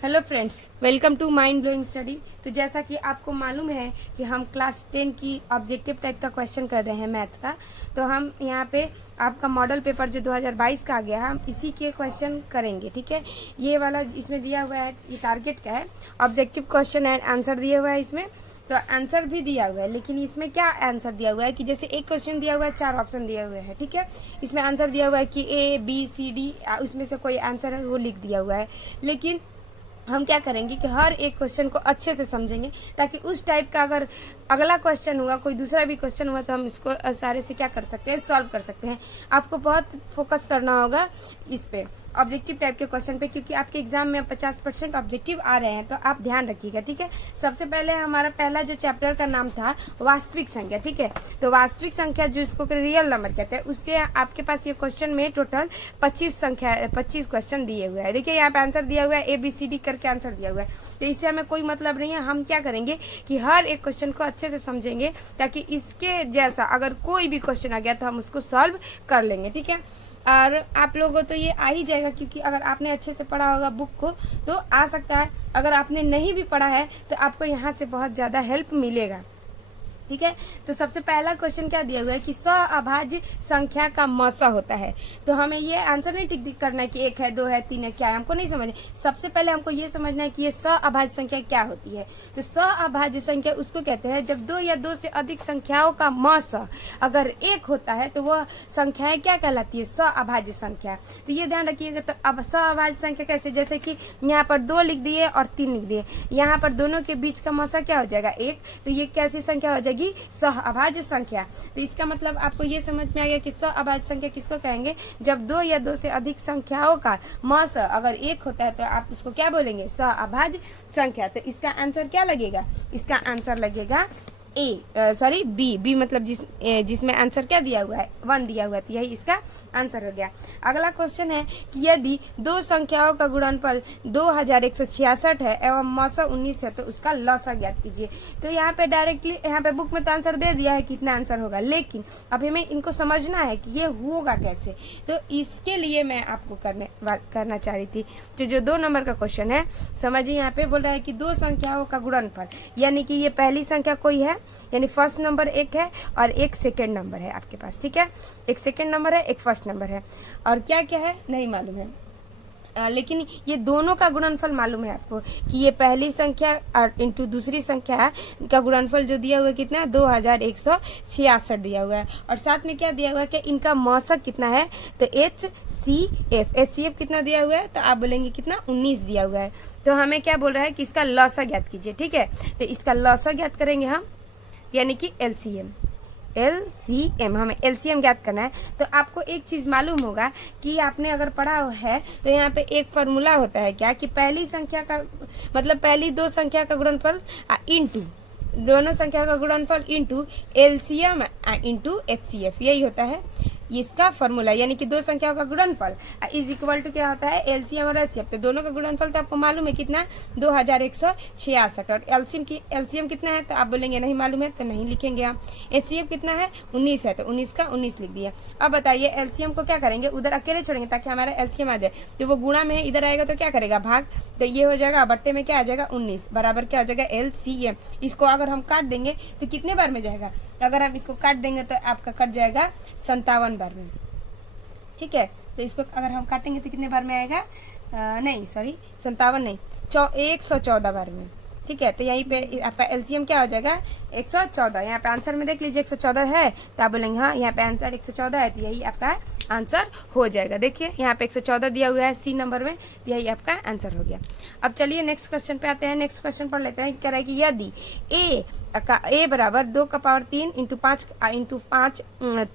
Hello friends, welcome to mind blowing study. तो जैसा कि आपको मालूम है कि हम क्लास 10 की ऑब्जेक्टिव टाइप का क्वेश्चन कर रहे हैं मैथ्स का। तो हम यहाँ पे आपका मॉडल पेपर जो 2022 का आ गया है, हम इसी के क्वेश्चन करेंगे। ठीक है, ये वाला इसमें दिया हुआ है, ये टारगेट का है, ऑब्जेक्टिव क्वेश्चन एंड आंसर दिया हुआ है इसमें। तो आंसर भी दिया हुआ है, लेकिन इसमें क्या आंसर दिया हुआ है कि जैसे एक क्वेश्चन दिया हुआ है, 4 ऑप्शन दिए हुए हैं। ठीक है, इसमें आंसर दिया हुआ है कि ए बी सी डी, उसमें से कोई आंसर है वो लिख दिया हुआ है। लेकिन हम क्या करेंगे कि हर एक क्वेश्चन को अच्छे से समझेंगे, ताकि उस टाइप का अगर अगला क्वेश्चन हुआ, कोई दूसरा भी क्वेश्चन हुआ, तो हम इसको सारे से क्या कर सकते हैं, सॉल्व कर सकते हैं। आपको बहुत फोकस करना होगा इस पे, ऑब्जेक्टिव टाइप के क्वेश्चन पे, क्योंकि आपके एग्जाम में 50% ऑब्जेक्टिव आ रहे हैं। तो आप ध्यान रखिएगा। ठीक है, सबसे पहले हमारा पहला जो चैप्टर का नाम था वास्तविक संख्या। ठीक है, तो वास्तविक संख्या जो इसको रियल नंबर कहते हैं, उससे आपके पास ये क्वेश्चन में टोटल 25 क्वेश्चन दिए हुए हैं। देखिए यहाँ पे आंसर दिया हुआ है, ABCD करके आंसर दिया हुआ है। तो इससे हमें कोई मतलब नहीं है। हम क्या करेंगे कि हर एक क्वेश्चन को अच्छे से समझेंगे, ताकि इसके जैसा अगर कोई भी क्वेश्चन आ गया तो हम उसको सॉल्व कर लेंगे। ठीक है, और आप लोगों को तो ये आ ही जाएगा, क्योंकि अगर आपने अच्छे से पढ़ा होगा बुक को तो आ सकता है। अगर आपने नहीं भी पढ़ा है तो आपको यहाँ से बहुत ज़्यादा हेल्प मिलेगा। ठीक है, तो सबसे पहला क्वेश्चन क्या दिया हुआ है कि अभाज्य संख्या का मौसा होता है। तो हमें ये आंसर नहीं टिक करना है कि 1 है, 2 है, 3 है, क्या है, हमको नहीं समझना। सबसे पहले हमको ये समझना है कि ये अभाज्य संख्या क्या होती है। तो अभाज्य संख्या उसको कहते हैं जब 2 या 2 से अधिक संख्याओं का मौसा अगर 1 होता है तो वह संख्याएं क्या कहलाती है, अभाज्य संख्या। तो ये ध्यान रखिएगा। तो अब अभाज्य संख्या कैसे, जैसे कि यहाँ पर 2 लिख दिए और 3 लिख दिए, यहाँ पर दोनों के बीच का मौसा क्या हो जाएगा, 1। तो ये कैसी संख्या हो जाएगी, सहअभाज्य संख्या। तो इसका मतलब आपको ये समझ में आ गया कि सहअभाज्य संख्या किसको कहेंगे, जब 2 या 2 से अधिक संख्याओं का मौसा अगर 1 होता है तो आप उसको क्या बोलेंगे, सहअभाज्य संख्या। तो इसका आंसर क्या लगेगा, इसका आंसर लगेगा बी मतलब जिसमें आंसर क्या दिया हुआ है, 1 दिया हुआ है। तो यही इसका आंसर हो गया। अगला क्वेश्चन है कि यदि 2 संख्याओं का गुणनफल 2166 है एवं मौसा 19 है तो उसका लौसा ज्ञात कीजिए। तो यहाँ पे डायरेक्टली यहाँ पे बुक में तो आंसर दे दिया है कितना आंसर होगा, लेकिन अभी हमें इनको समझना है कि ये होगा कैसे। तो इसके लिए मैं आपको करना चाह रही थी जो 2 नंबर का क्वेश्चन है। समझिए, यहाँ पे बोल रहा है कि 2 संख्याओं का गुणनफल, यानी कि ये पहली संख्या कोई है, यानी फर्स्ट नंबर 1 है और एक सेकेंड नंबर है आपके पास। ठीक है, एक सेकेंड नंबर है, एक फर्स्ट नंबर है, और क्या क्या है नहीं मालूम है। लेकिन ये दोनों का गुणनफल मालूम है आपको कि ये पहली संख्या और इंटू दूसरी संख्या का गुणनफल जो दिया हुआ है कितना, 2166 दिया हुआ है। और साथ में क्या दिया हुआ है कि इनका मौसक कितना है, तो HCF कितना दिया हुआ है, तो आप बोलेंगे कितना, 19 दिया हुआ है। तो हमें क्या बोल रहा है कि इसका लौसा ज्ञात कीजिए। ठीक है, तो इसका लौसा ज्ञात करेंगे हम, यानी कि LCM हमें LCM ज्ञात करना है। तो आपको एक चीज़ मालूम होगा कि आपने अगर पढ़ा है तो यहाँ पे एक फार्मूला होता है क्या, कि पहली संख्या का मतलब पहली 2 संख्या का गुणनफल इंटू दोनों संख्या का गुणनफल इंटू LCM इंटू HCF, यही होता है इसका फॉर्मूला। यानी कि 2 संख्याओं का गुणनफल इज इक्वल टू क्या होता है, LCM और HCF। तो दोनों का गुणनफल तो आपको मालूम है कितना, 2166, और LCM कितना है, तो आप बोलेंगे नहीं मालूम है तो नहीं लिखेंगे हम। HCF कितना है, 19 है, तो 19 का 19 लिख दिया। अब बताइए LCM को क्या करेंगे, उधर अकेले छोड़ेंगे ताकि हमारा LCM आ जाए। तो वो गुणा में है, इधर आएगा तो क्या करेगा, भाग, तो ये हो जाएगा, बट्टे में क्या आ जाएगा, 19 बराबर क्या हो जाएगा, LCM। इसको अगर हम काट देंगे तो कितने बार में जाएगा, अगर हम इसको काट देंगे तो आपका कट जाएगा 57 बार में। ठीक है, तो इसको अगर हम काटेंगे तो कितने बार में आएगा, नहीं सॉरी 57 नहीं, 114 बार में। ठीक है, तो यहीं पे आपका LCM क्या हो जाएगा, 114। यहाँ पे आंसर में देख लीजिए 114 है, तो आप बोलेंगे हाँ यहाँ पे आंसर 114 है, तो यही आपका आंसर हो जाएगा। देखिए यहाँ पे 114 दिया हुआ है C नंबर में, तो यही आपका आंसर हो गया। अब चलिए नेक्स्ट क्वेश्चन पे आते हैं। नेक्स्ट क्वेश्चन पढ़ लेते हैं। कह रहा है कि यदि A बराबर 2 का पावर 3 इंटू 5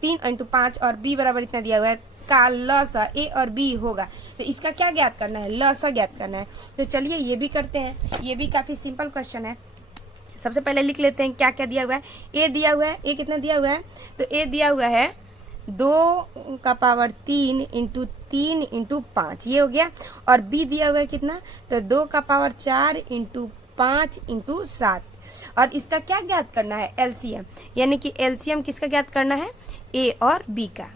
3 इंटू 5 और B बराबर इतना दिया हुआ है का लसा A और B होगा, तो इसका क्या ज्ञात करना है, लसा ज्ञात करना है। तो चलिए ये भी करते हैं, ये भी काफ़ी सिंपल क्वेश्चन है। सबसे पहले लिख लेते हैं क्या क्या दिया हुआ है। A दिया हुआ है, A कितना दिया हुआ है, तो A दिया हुआ है 2 का पावर 3 इंटू 3 इंटू 5, ये हो गया। और B दिया हुआ है कितना, तो 2 का पावर 4 इंटू 5 इंटू 7। और इसका क्या ज्ञात करना है, LCM, यानी कि LCM किसका ज्ञात करना है, A और B का।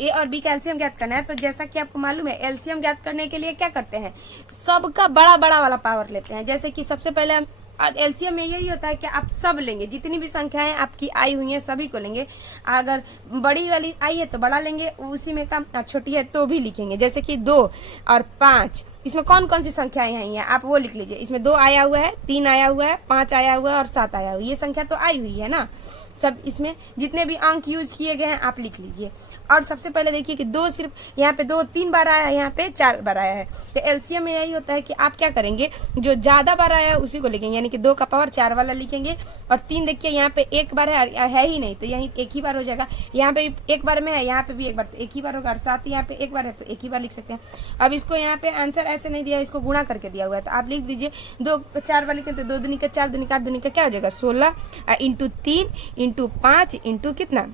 ए और बी का एलसीएम ज्ञात करना है। तो जैसा कि आपको मालूम है एलसीएम ज्ञात करने के लिए क्या करते हैं, सबका बड़ा बड़ा वाला पावर लेते हैं। जैसे कि सबसे पहले हम, और एलसीएम में यही होता है कि आप सब लेंगे, जितनी भी संख्याएं आपकी आई हुई हैं सभी को लेंगे। अगर बड़ी वाली आई है तो बड़ा लेंगे, उसी में कम, और छोटी है तो भी लिखेंगे। जैसे कि 2 और 5, इसमें कौन कौन सी संख्याएं आई हैं आप वो लिख लीजिए। इसमें 2 आया हुआ है, 3 आया हुआ है, 5 आया हुआ है और 7 आया हुआ है। ये संख्या तो आई हुई है ना, सब इसमें जितने भी अंक यूज किए गए हैं आप लिख लीजिए। और सबसे पहले देखिए कि 2 सिर्फ यहाँ पे 2 3 बार आया है, यहाँ पे 4 बार आया है। तो एलसीएम में यही होता है कि आप क्या करेंगे, जो ज्यादा बार आया है उसी को लिखेंगे, यानी कि 2 का पावर 4 वाला लिखेंगे। और 3 देखिए यहाँ पे 1 बार है ही नहीं, तो यहीं 1 ही बार हो जाएगा। यहाँ पे भी 1 बार में है, यहाँ पे भी 1 बार, तो 1 ही बार होगा। और 7 यहाँ पे 1 बार है तो 1 ही बार लिख सकते हैं। अब इसको यहाँ पे आंसर ऐसे नहीं दिया, इसको गुणा करके दिया हुआ है, तो आप लिख दीजिए 2 4 बार लिखें तो 2 दूनी का 4, दूनी का 8, दूनी का क्या हो जाएगा 16 इंटू 3 इंटू 5 इंटू कितना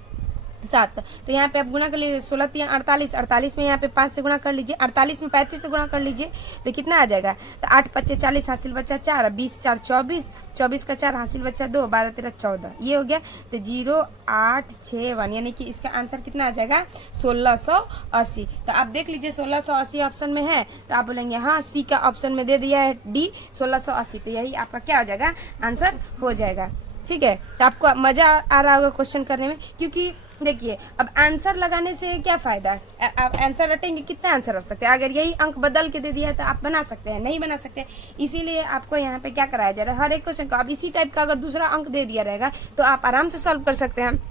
7। तो यहाँ पे आप गुणा कर लीजिए, 16 3 48, 48 में यहाँ पे 5 से गुणा कर लीजिए, 48 में 35 से गुणा कर लीजिए तो कितना आ जाएगा। तो 8 5 40, हासिल बच्चा 4, 20 4 24, 24 का 4, हासिल बच्चा 2, 12 13 14, ये हो गया। तो 0861 यानी कि इसका आंसर कितना आ जाएगा 1680। तो आप देख लीजिए 1680 ऑप्शन में है, तो आप बोलेंगे हाँ सी का ऑप्शन में दे दिया है डी 1680, तो यही आपका क्या हो जाएगा आंसर हो जाएगा। ठीक है, तो आपको मजा आ रहा होगा क्वेश्चन करने में, क्योंकि देखिए अब आंसर लगाने से क्या फायदा है, आप आंसर रटेंगे कितने आंसर रख सकते हैं। अगर यही अंक बदल के दे दिया है तो आप बना सकते हैं, नहीं बना सकते। इसीलिए आपको यहाँ पे क्या कराया जा रहा है, हर एक क्वेश्चन को अब इसी टाइप का अगर दूसरा अंक दे दिया रहेगा तो आप आराम से सॉल्व कर सकते हैं।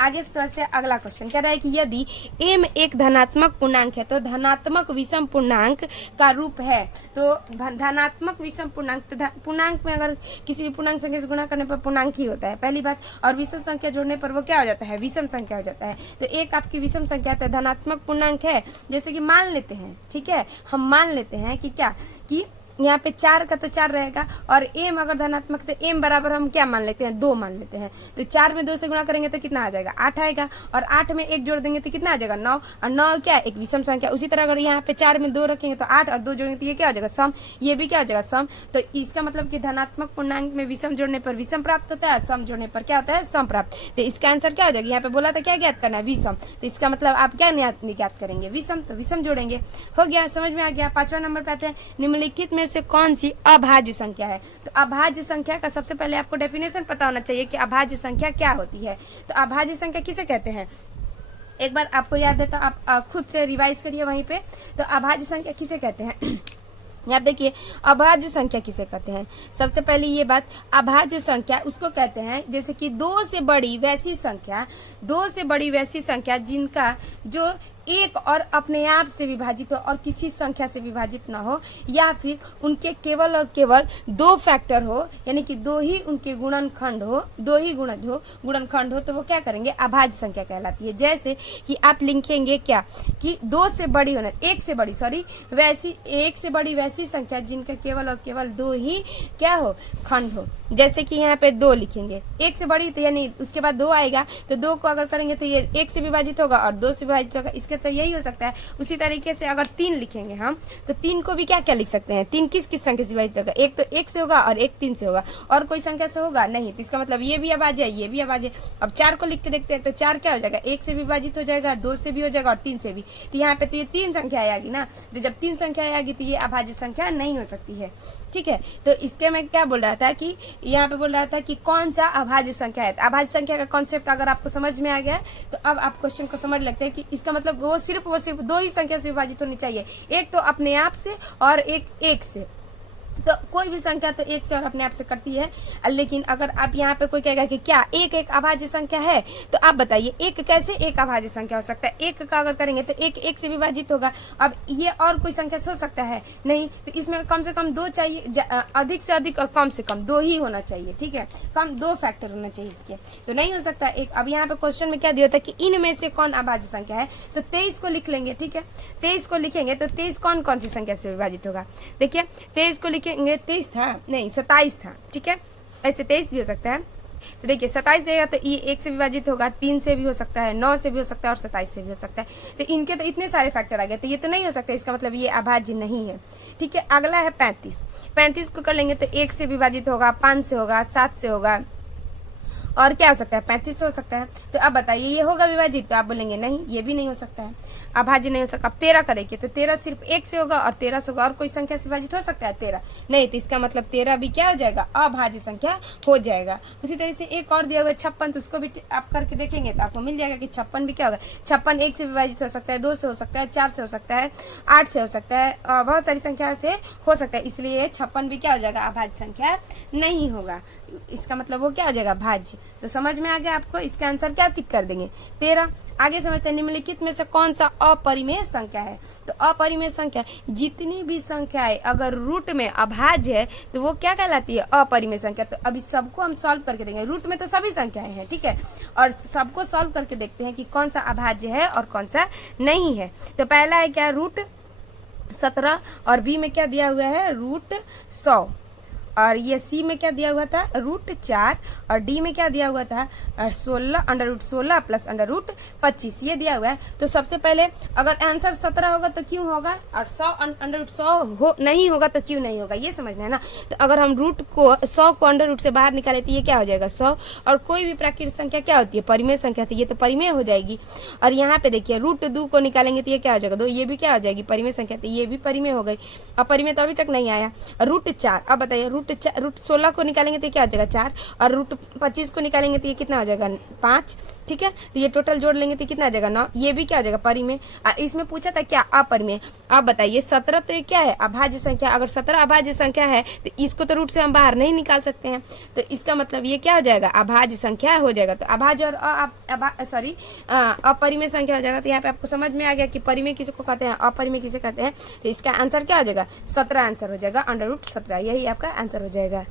आगे समझते हैं अगला क्वेश्चन। कह रहा है कि यदि m एक धनात्मक पूर्णांक है तो धनात्मक विषम पूर्णांक का रूप है। तो धनात्मक विषम पूर्णांक, तो पूर्णांक में अगर किसी भी पूर्णांक संख्या से गुणा करने पर पूर्णांक ही होता है पहली बात, और विषम संख्या जोड़ने पर वो क्या हो जाता है विषम संख्या हो जाता है। तो एक आपकी विषम संख्या तो धनात्मक पूर्णांक है, जैसे कि मान लेते हैं, ठीक है, हम मान लेते हैं कि क्या कि यहाँ पे 4 का तो 4 रहेगा, और m अगर धनात्मक तो m बराबर हम क्या मान लेते हैं 2 मान लेते हैं। तो 4 में 2 से गुणा करेंगे तो कितना आ जाएगा 8 आएगा, और 8 में 1 जोड़ देंगे तो कितना आ जाएगा 9, और 9 क्या एक विषम संख्या। उसी तरह अगर यहाँ पे 4 में 2 रखेंगे तो 8 और 2 जोड़ेंगे तो ये क्या हो जाएगा सम, ये भी क्या हो जाएगा सम। तो इसका मतलब कि धनात्मक पूर्णांक में विषम जोड़ने पर विषम प्राप्त होता है और सम जोड़ने पर क्या होता है सम प्राप्त। तो इसका आंसर क्या हो जाएगा, यहाँ पे बोला था क्या ज्ञात करना है विषम, तो इसका मतलब आप क्या ज्ञात करेंगे विषम, तो विषम जोड़ेंगे। हो गया, समझ में आ गया। 5वां नंबर पे आते हैं, निम्नलिखित में से कौन सी अभाज्य संख्या है। तो अभाज्य संख्या का सबसे पहले आपको डेफिनेशन पता होना चाहिए कि अभाज्य संख्या क्या होती है। तो अभाज्य संख्या किसे कहते हैं, एक बार आपको याद है तो आप खुद से रिवाइज करिए वहीं पे। तो अभाज्य संख्या किसे कहते हैं आप देखिए अभाज्य संख्या किसे कहते हैं। सबसे पहले ये बात, अभाज्य संख्या उसको कहते हैं जैसे कि 2 से बड़ी वैसी संख्या जिनका जो एक और अपने आप से विभाजित हो और किसी संख्या से विभाजित ना हो, या फिर उनके केवल और केवल 2 फैक्टर हो, यानी कि 2 ही उनके गुणनखंड हो, 2 ही गुणनखंड हो, तो वो क्या करेंगे अभाज्य संख्या कहलाती है। जैसे कि आप लिखेंगे क्या कि 2 से बड़ी होना, 1 से बड़ी वैसी संख्या जिनका केवल और केवल 2 ही क्या हो खंड हो। जैसे कि यहाँ पे 2 लिखेंगे, 1 से बड़ी तो यानी उसके बाद 2 आएगा, तो 2 को अगर करेंगे तो ये 1 से विभाजित होगा और 2 से विभाजित होगा, इसके तो यही हो सकता है। उसी तरीके से अगर 3 लिखेंगे हम तो 3 को भी क्या क्या लिख सकते हैं, 3 किस किस संख्या से विभाजित होगा, एक तो 1 से होगा और एक 3 से होगा, और कोई संख्या से होगा नहीं। तो इसका मतलब ये भी अभाज्य है, ये भी अभाज्य है। अब 4 को लिख के देखते हैं तो 4 क्या हो जाएगा, 1 से विभाजित हो जाएगा, 2 से भी हो जाएगा और 3 से भी। तो यहाँ पे तो ये 3 संख्या आएगी ना, तो जब 3 संख्या आएगी तो ये अभाज्य संख्या नहीं हो सकती है। ठीक है, तो इसके में क्या बोल रहा था कि यहाँ पे बोल रहा था कि कौन सा अभाज्य संख्या है। तो अभाज्य संख्या का कॉन्सेप्ट अगर आपको समझ में आ गया है तो अब आप क्वेश्चन को समझ लगते हैं कि इसका मतलब वो सिर्फ 2 ही संख्या से विभाजित होनी चाहिए, एक तो अपने आप से और एक से। तो कोई भी संख्या तो 1 से और अपने आप से कटती है। लेकिन अगर आप यहाँ पे कोई कहेगा कि क्या एक अभाज्य संख्या है, तो आप बताइए एक कैसे एक अभाज्य संख्या हो सकता है। 1 का अगर करेंगे तो 1 से विभाजित होगा। अब ये और कोई संख्या हो सकता है नहीं, तो इसमें कम से कम 2 चाहिए, अधिक से अधिक और कम से कम 2 ही होना चाहिए। ठीक है, कम 2 फैक्टर होना चाहिए इसके, तो नहीं हो सकता एक। अब यहाँ पे क्वेश्चन में क्या दिया था कि इनमें से कौन अभाज्य संख्या है, तो 23 को लिख लेंगे। ठीक है, 23 को लिखेंगे तो 23 कौन सी संख्या से विभाजित होगा। देखिए 23 को 23 था नहीं 27 था। ठीक है, ऐसे 23 भी हो सकता है। तो देखिए 27 देगा तो ये 1 से विभाजित होगा, 3 से भी हो सकता है, 9 से भी हो सकता है और 27 से भी हो सकता है। तो इनके तो इतने सारे फैक्टर आ गए, तो ये तो नहीं हो सकता, इसका मतलब ये अभाज्य नहीं है। ठीक है, अगला है 35 को कर लेंगे तो 1 से विभाजित होगा, 5 से होगा, 7 से होगा और क्या हो सकता है 35 से हो सकता है। तो अब बताइए ये होगा विभाजित, तो आप बोलेंगे नहीं ये भी नहीं हो सकता है, अभाज्य नहीं हो सकता। अब 13 का देखिए तो 13 सिर्फ 1 से होगा और 13 से होगा, और कोई संख्या से विभाजित हो सकता है 13 नहीं, तो इसका मतलब 13 भी क्या हो जाएगा अभाज्य संख्या हो जाएगा। उसी तरह से एक और दिया हुआ 56, तो उसको भी आप करके देखेंगे तो आपको मिल जाएगा कि 56 भी क्या होगा, 56 1 से विभाजित हो सकता है, 2 से हो सकता है, 4 से हो सकता है, 8 से हो सकता है, बहुत सारी संख्या से हो सकता है, इसलिए 56 भी क्या हो जाएगा अभाज्य संख्या नहीं होगा। इसका मतलब वो क्या हो जाएगा भाज्य। तो समझ में आ गया आपको, इसका आंसर क्या टिक कर देंगे 13। आगे समझते हैं निम्नलिखित में से कौन सा अपरिमेय संख्या है। तो अपरिमेय संख्या जितनी भी संख्याएं अगर रूट में अभाज्य है तो वो क्या कहलाती है अपरिमेय संख्या। तो अभी सबको हम सॉल्व करके देंगे, रूट में तो सभी संख्याएं हैं ठीक है, और सबको सॉल्व करके देखते हैं कि कौन सा अभाज्य है और कौन सा नहीं है। तो पहला है क्या रूट 17 और बी में क्या दिया हुआ है रूट 100, और ये सी में क्या दिया हुआ था रूट 4, और डी में क्या दिया हुआ था 16 under root 16 plus under root 25 ये दिया हुआ है। तो सबसे पहले अगर आंसर 17 होगा तो क्यों होगा, और 100 अंडर रूट 100 नहीं होगा तो क्यों नहीं होगा, ये समझना है ना। तो अगर हम रूट को 100 को अंडर रूट से बाहर निकाले तो ये क्या हो जाएगा 100, और कोई भी प्राकृतिक संख्या क्या होती है परिमेय संख्या, तो ये तो परिमेय हो जाएगी। और यहाँ पे देखिए रूट 2 को निकालेंगे तो ये क्या हो जाएगा 2, ये भी क्या हो जाएगी परिमेय संख्या, तो ये भी परिमेय हो गई। अपरिमेय तो अभी तक नहीं आया। रूट 4 अब बताइए रूट 16 को निकालेंगे तो क्या हो जाएगा 4, और रूट 25 को निकालेंगे तो ये कितना हो जाएगा 5 ठीक है। तो ये टोटल जोड़ लेंगे तो कितना आ जाएगा 9, ये भी क्या हो जाएगा परिमेय। इसमें पूछा था क्या अपरिमेय। आप बताइए 17 तो ये क्या है अभाज्य संख्या, अगर 17 अभाज्य संख्या है तो इसको तो रूट से हम बाहर नहीं निकाल सकते हैं, तो इसका मतलब ये क्या हो जाएगा अभाज्य संख्या हो जाएगा। तो अभाज्य और अपरिमेय संख्या हो जाएगा। तो यहाँ पे आपको समझ में आ गया कि परिमेय किसी को कहते हैं अपरिमेय किसे कहते हैं। तो इसका आंसर क्या हो जाएगा 17 आंसर हो जाएगा अंडर रूट 17, यही आपका आंसर हो जाएगा।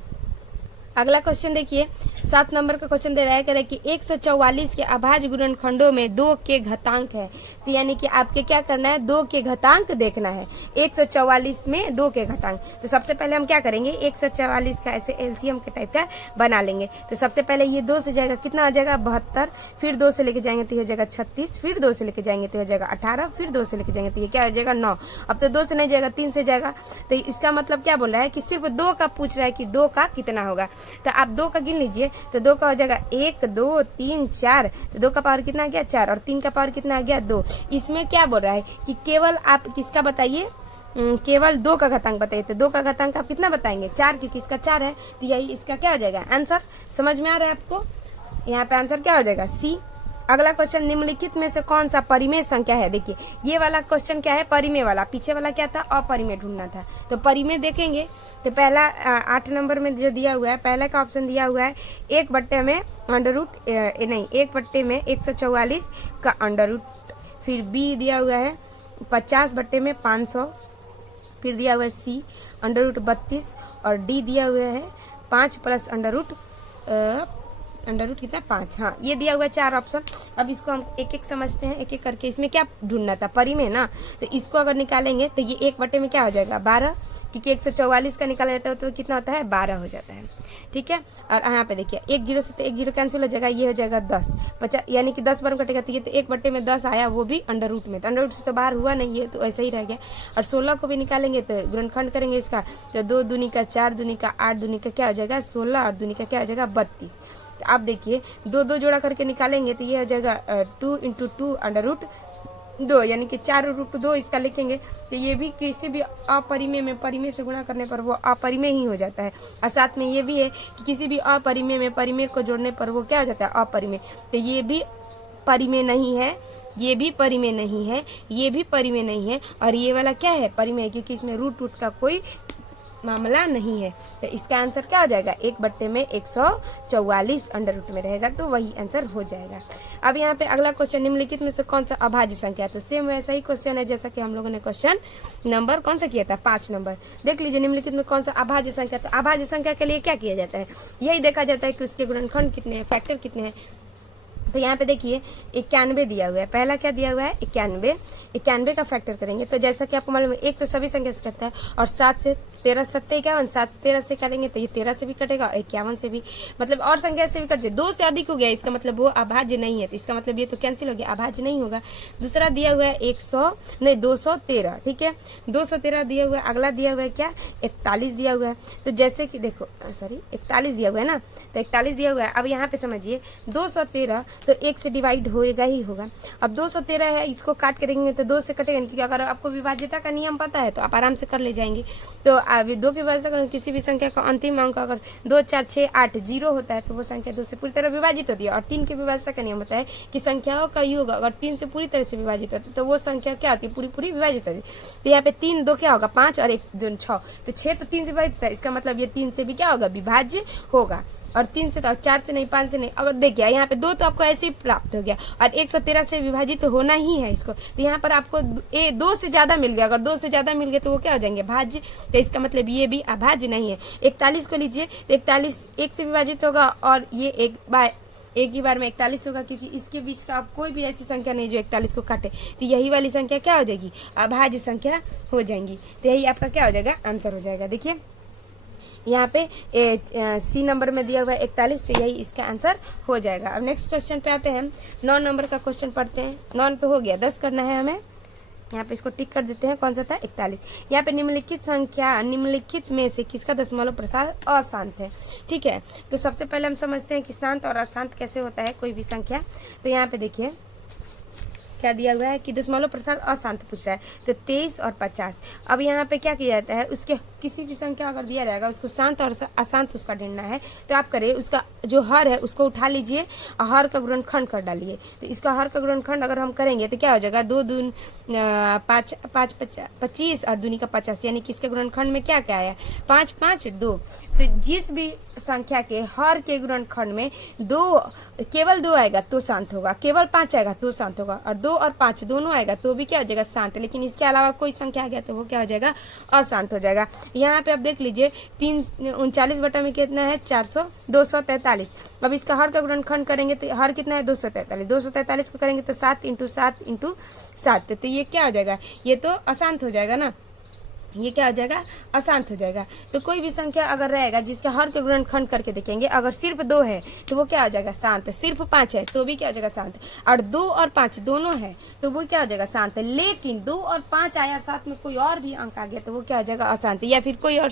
अगला क्वेश्चन देखिए 7 नंबर का क्वेश्चन दे रहा है, कह रहा है कि 144 के अभाज्य गुणनखंडों में 2 के घातांक है। तो यानी कि आपके क्या करना है 2 के घातांक देखना है। 144 में 2 के घातांक, तो सबसे पहले हम क्या करेंगे 144 का ऐसे एलसीएम के टाइप का बना लेंगे। तो सबसे पहले ये 2 से जाएगा कितना आ जाएगा 72, फिर 2 से लेके जाएंगे तो हो जाएगा 36, फिर 2 से लेके जाएंगे तो हो जाएगा 18, फिर 2 से लेके जाएंगे तो ये क्या हो जाएगा 9। अब तो 2 से नहीं जाएगा 3 से जाएगा। तो इसका मतलब क्या बोल रहा है कि सिर्फ 2 का पूछ रहा है कि 2 का कितना होगा। तो आप 2 का गिन लीजिए, तो 2 का हो जाएगा 1 2 3 4, तो 2 का पावर कितना आ गया 4, और 3 का पावर कितना आ गया 2। इसमें क्या बोल रहा है कि केवल आप किसका बताइए केवल 2 का घातांक बताइए। तो 2 का घातांक आप कितना बताएंगे 4, क्योंकि इसका 4 है, तो यही इसका क्या हो जाएगा आंसर। समझ में आ रहा है आपको, यहाँ पे आंसर क्या हो जाएगा सी। अगला क्वेश्चन निम्नलिखित में से कौन सा परिमेय संख्या है। देखिए ये वाला क्वेश्चन क्या है परिमेय वाला, पीछे वाला क्या था अपरिमेय ढूंढना था। तो परिमेय देखेंगे तो पहला 8 नंबर में जो दिया हुआ है पहले का ऑप्शन दिया हुआ है 1 बट्टे में अंडर रूट नहीं 1 बट्टे में 144 का अंडर रूट, फिर बी दिया हुआ है 50 बट्टे में 500, फिर दिया हुआ है सी अंडर रूट 32, और डी दिया हुआ है 5 प्लस अंडर रूट कितना 5। हाँ ये दिया हुआ है 4 ऑप्शन। अब इसको हम एक एक समझते हैं एक एक करके। इसमें क्या ढूंढना था परिमेय ना, तो इसको अगर निकालेंगे तो ये 1 बटे में क्या हो जाएगा 12, क्योंकि 144 का निकाला जाता है तो कितना होता है 12 हो जाता है ठीक है। और यहाँ पे देखिए 1 0 से तो 1 0 कैंसिल हो जाएगा, ये हो जाएगा 10 50, यानी कि 10 बार कटेगा तो ये तो 1 बटे में 10 आया, वो भी अंडर रूट में, तो अंडर रूट से तो बाहर हुआ नहीं है तो ऐसा ही रह गया। और 16 को भी निकालेंगे तो गुणनखंड करेंगे इसका, तो 2 दूनी का 4 दूनी का 8 दूनी का क्या हो जाएगा 16, और दूनी का क्या हो जाएगा 32। तो आप देखिए 2 जोड़ा करके निकालेंगे तो ये हो जाएगा 2 × 2 अंडर रूट 2, यानी कि 4 रूट 2 इसका लिखेंगे तो ये भी किसी भी अपरिमेय में परिमेय से गुणा करने पर वो अपरिमेय ही हो जाता है। और साथ में ये भी है कि किसी भी अपरिमेय में परिमेय को जोड़ने पर वो क्या हो जाता है अपरिमेय। तो ये भी परिमेय नहीं है, ये भी परिमेय नहीं है, ये भी परिमेय नहीं है, और ये वाला क्या है परिमेय, क्योंकि इसमें रूट का कोई मामला नहीं है। तो इसका आंसर क्या हो जाएगा 1 बट्टे में 144 अंडर रूट में रहेगा, तो वही आंसर हो जाएगा। अब यहाँ पे अगला क्वेश्चन निम्नलिखित में से कौन सा अभाज्य संख्या है। तो सेम वैसा ही क्वेश्चन है जैसा कि हम लोगों ने क्वेश्चन नंबर कौन सा किया था 5 नंबर। देख लीजिए निम्नलिखित में कौन सा अभाज्य संख्या। तो अभाज्य संख्या के लिए क्या किया जाता है, यही देखा जाता है कि उसके गुणनखंड कितने हैं, फैक्टर कितने हैं। तो यहाँ पे देखिए 91 दिया हुआ है, पहला क्या दिया हुआ है 91, 91 का फैक्टर करेंगे तो जैसा कि आपको मालूम है एक तो सभी संख्या से कटता है और 7 से 13 7 51, 7 13 से करेंगे तो ये 13 से भी कटेगा और 51 से भी, मतलब और संख्या से भी कट जाए, 2 से अधिक हो गया इसका मतलब वो अभाज्य नहीं है, तो इसका मतलब ये तो कैंसिल हो गया, अभाज्य नहीं होगा। दूसरा दिया हुआ है 213, ठीक है 213 दिया हुआ है। अगला दिया हुआ है क्या 41 दिया हुआ है। तो जैसे कि देखो सॉरी 41 दिया हुआ है ना, तो 41 दिया हुआ है। अब यहाँ पे समझिए 213 तो 1 से डिवाइड होएगा ही होगा। अब 213 है, इसको काट के देखेंगे तो 2 से कटेगा नहीं, क्योंकि अगर आपको विभाज्यता का नियम पता है तो आप आराम से कर ले जाएंगे। तो अभी 2 की विभाज्यता करेंगे, किसी भी संख्या का अंतिम अंक अगर 2 4 6 8 0 होता है तो वो संख्या 2 से पूरी तरह विभाजित होती है। और 3 की विभाज्यता का नियम होता है कि संख्याओं का योग अगर 3 से पूरी तरह से विभाजित होता है तो वो संख्या क्या होती है, पूरी विभाजित होती है। तो यहाँ पे 3 2 क्या होगा 5 और 1 2 6, तो 6 तो 3 से विभाजित है, इसका मतलब ये 3 से भी क्या होगा विभाज्य होगा। और 3 से तो 4 से नहीं 5 से नहीं। अगर देखिए यहाँ पे 2 तो आपको ऐसे ही प्राप्त हो गया और 113 से विभाजित तो होना ही है इसको, तो यहाँ पर आपको 2 से ज़्यादा मिल गया। अगर 2 से ज़्यादा मिल गया तो वो क्या हो जाएंगे भाज्य, तो इसका मतलब ये भी अभाज्य नहीं है। 41 को लीजिए तो 41 1 से विभाजित होगा और ये एक ही बार में 41 होगा, क्योंकि इसके बीच का आप कोई भी ऐसी संख्या नहीं जो 41 को काटे, तो यही वाली संख्या क्या हो जाएगी अभाज्य संख्या हो जाएंगी। तो यही आपका क्या हो जाएगा आंसर हो जाएगा। देखिए यहाँ पे सी नंबर में दिया हुआ है 41, तो यही इसका आंसर हो जाएगा। अब नेक्स्ट क्वेश्चन पे आते हैं हम 9 नंबर का क्वेश्चन पढ़ते हैं। 9 तो हो गया, 10 करना है हमें। यहाँ पे इसको टिक कर देते हैं, कौन सा था 41। यहाँ पे निम्नलिखित में से किसका दशमलव प्रसार अशांत है, ठीक है। तो सबसे पहले हम समझते हैं कि शांत और अशांत कैसे होता है कोई भी संख्या। तो यहाँ पे देखिए क्या दिया हुआ है कि दशमलव प्रसार अशांत पूछ रहा है, तो 23 और 50। अब यहाँ पे क्या किया जाता है, उसके किसी भी संख्या अगर दिया रहेगा उसको शांत और अशांत उसका ढूंढना है, तो आप करिए उसका जो हर है उसको उठा लीजिए और हर का गुणनखंड कर डालिए। तो इसका हर का गुणनखंड अगर हम करेंगे तो क्या हो जाएगा 2 दून 5 5 25 और दूनी का 50, यानी कि इसके गुणनखंड में क्या क्या आया 5 5 2। तो जिस भी संख्या के हर के गुणनखंड में केवल 2 आएगा तो शांत होगा, केवल 5 आएगा तो शांत होगा, और 2 और 5 दोनों आएगा तो भी क्या हो जाएगा शांत। लेकिन इसके अलावा कोई संख्या आ गया तो वो क्या हो जाएगा अशांत हो जाएगा। यहाँ पे आप देख लीजिए 39 बटा में कितना है 243। अब इसका हर का गुणनखंड करेंगे तो हर कितना है 243, 243 को करेंगे तो 7 × 7 × 7, तो ये क्या हो जाएगा ये तो अशांत हो जाएगा ना, ये क्या हो जाएगा अशांत हो जाएगा। तो कोई भी संख्या अगर रहेगा जिसका हर का गुणनखंड करके देखेंगे, अगर सिर्फ 2 है तो वो क्या हो जाएगा शांत, सिर्फ 5 है तो भी क्या हो जाएगा शांत, और 2 और 5 दोनों है तो वो क्या हो जाएगा शांत। लेकिन 2 और 5 आया साथ में कोई और भी अंक आ गया तो वो क्या हो जाएगा अशांत, या फिर कोई और